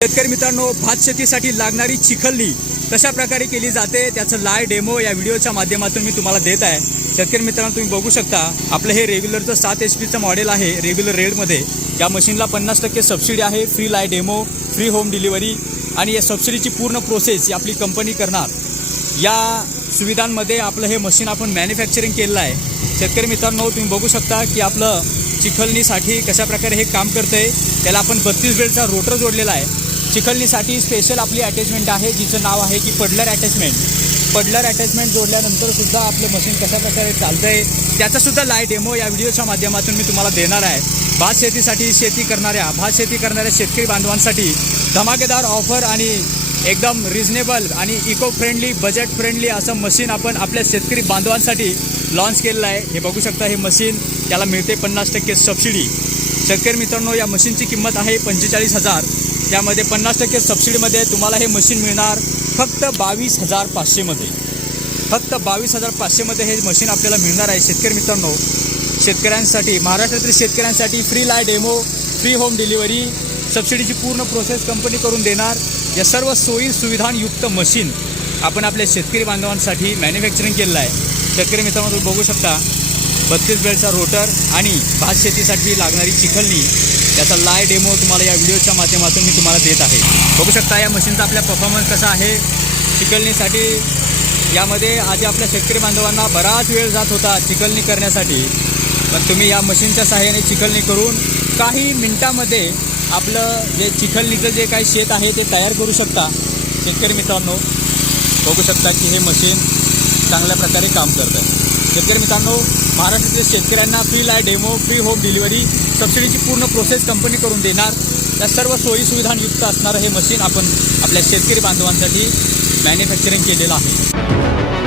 शेतकरी मित्रांनो, भात शेतीसाठी लागणारी चिखलनी कशा प्रकारे केली जाते त्याचं लाईव्ह डेमो या व्हिडिओच्या माध्यमातून मी तुम्हाला देत आहे। शेतकरी मित्रांनो, तुम्ही बघू शकता आपलं हे रेग्युलरचं 7 HP मॉडेल आहे। रेग्युलर रेटमध्ये या मशीनला 50% सबसिडी आहे। Free live demo, free home delivery आणि या सबसिडीची पूर्ण प्रोसेस आपली कंपनी करणार। या सुविधांमध्ये आपलं हे मशीन आपण मॅन्युफॅक्चरिंग केलेलं आहे। शेतकरी मित्रांनो, तुम्ही बघू शकता की आपलं चिखलनीसाठी कशा प्रकारे हे काम करते। त्याला आपण 32 बेल्टचा रोटर जोडलेला आहे। चिखलनीसाठी स्पेशल आपली अटॅचमेंट आहे जिचं नाव आहे की पडलर अटॅचमेंट। पडलर अटॅचमेंट जोडल्यानंतर सुद्धा आपलं मशीन कशा प्रकारे चालतंय त्याचासुद्धा लाईव्ह डेमो या व्हिडिओच्या माध्यमातून मी तुम्हाला देणार आहे। भात शेतीसाठी भात शेती करणाऱ्या शेतकरी बांधवांसाठी धमाकेदार ऑफर आणि एकदम रिजनेबल आणि इको फ्रेंडली, बजेट फ्रेंडली असं मशीन आपण आपल्या शेतकरी बांधवांसाठी लॉन्च केलेलं आहे। हे बघू शकता, हे मशीन त्याला मिळते 50% सबसिडी। शेतकरी मित्रांनो, या मशीनची किंमत आहे 45,000। त्यामध्ये 50% सबसिडीमध्ये तुम्हाला हे मशीन मिळणार फक्त 22,500 मध्ये। फक्त 22,500 मध्ये हे मशीन आपल्याला मिळणार आहे। शेतकरी मित्रांनो, शेतकऱ्यांसाठी, महाराष्ट्रातील शेतकऱ्यांसाठी free live demo, free home delivery, सबसिडीची पूर्ण प्रोसेस कंपनी करून देणार। या सर्व सोयी सुविधांयुक्त मशीन आपण आपल्या शेतकरी बांधवांसाठी मॅन्युफॅक्चरिंग केलेलं आहे। शेतकरी मित्रांनो, तुम्ही बघू शकता 32 बेल्टचा रोटर आणि भात शेतीसाठी लागणारी चिखलनी याचा लाईव्ह डेमो तुम्हाला या व्हिडिओच्या माध्यमातून मी तुम्हाला देत आहे। बघू शकता या मशीनचा आपला परफॉर्मन्स कसा आहे। चिखलनीसाठी यामध्ये आधी आपल्या शेतकरी बांधवांना बराच वेळ जात होता चिखलनी करण्यासाठी, पण तुम्ही या मशीनच्या सहाय्याने चिखलनी करून काही मिनिटामध्ये आपलं जे चिखलनीचं जे काही शेत आहे ते तयार करू शकता। शेतकरी मित्रांनो, बघू शकता की हे मशीन चांगल्या प्रकारे काम करतं आहे। शेतकरी मित्रांनो, महाराष्ट्रातील शेतकऱ्यांना free live demo, free home delivery, सबसिडीची पूर्ण प्रोसेस कंपनी करून देणार। या सर्व सोयी सुविधांयुक्त असणारं हे मशीन आपण आपल्या शेतकरी बांधवांसाठी मॅन्युफॅक्चरिंग केलेलं आहे।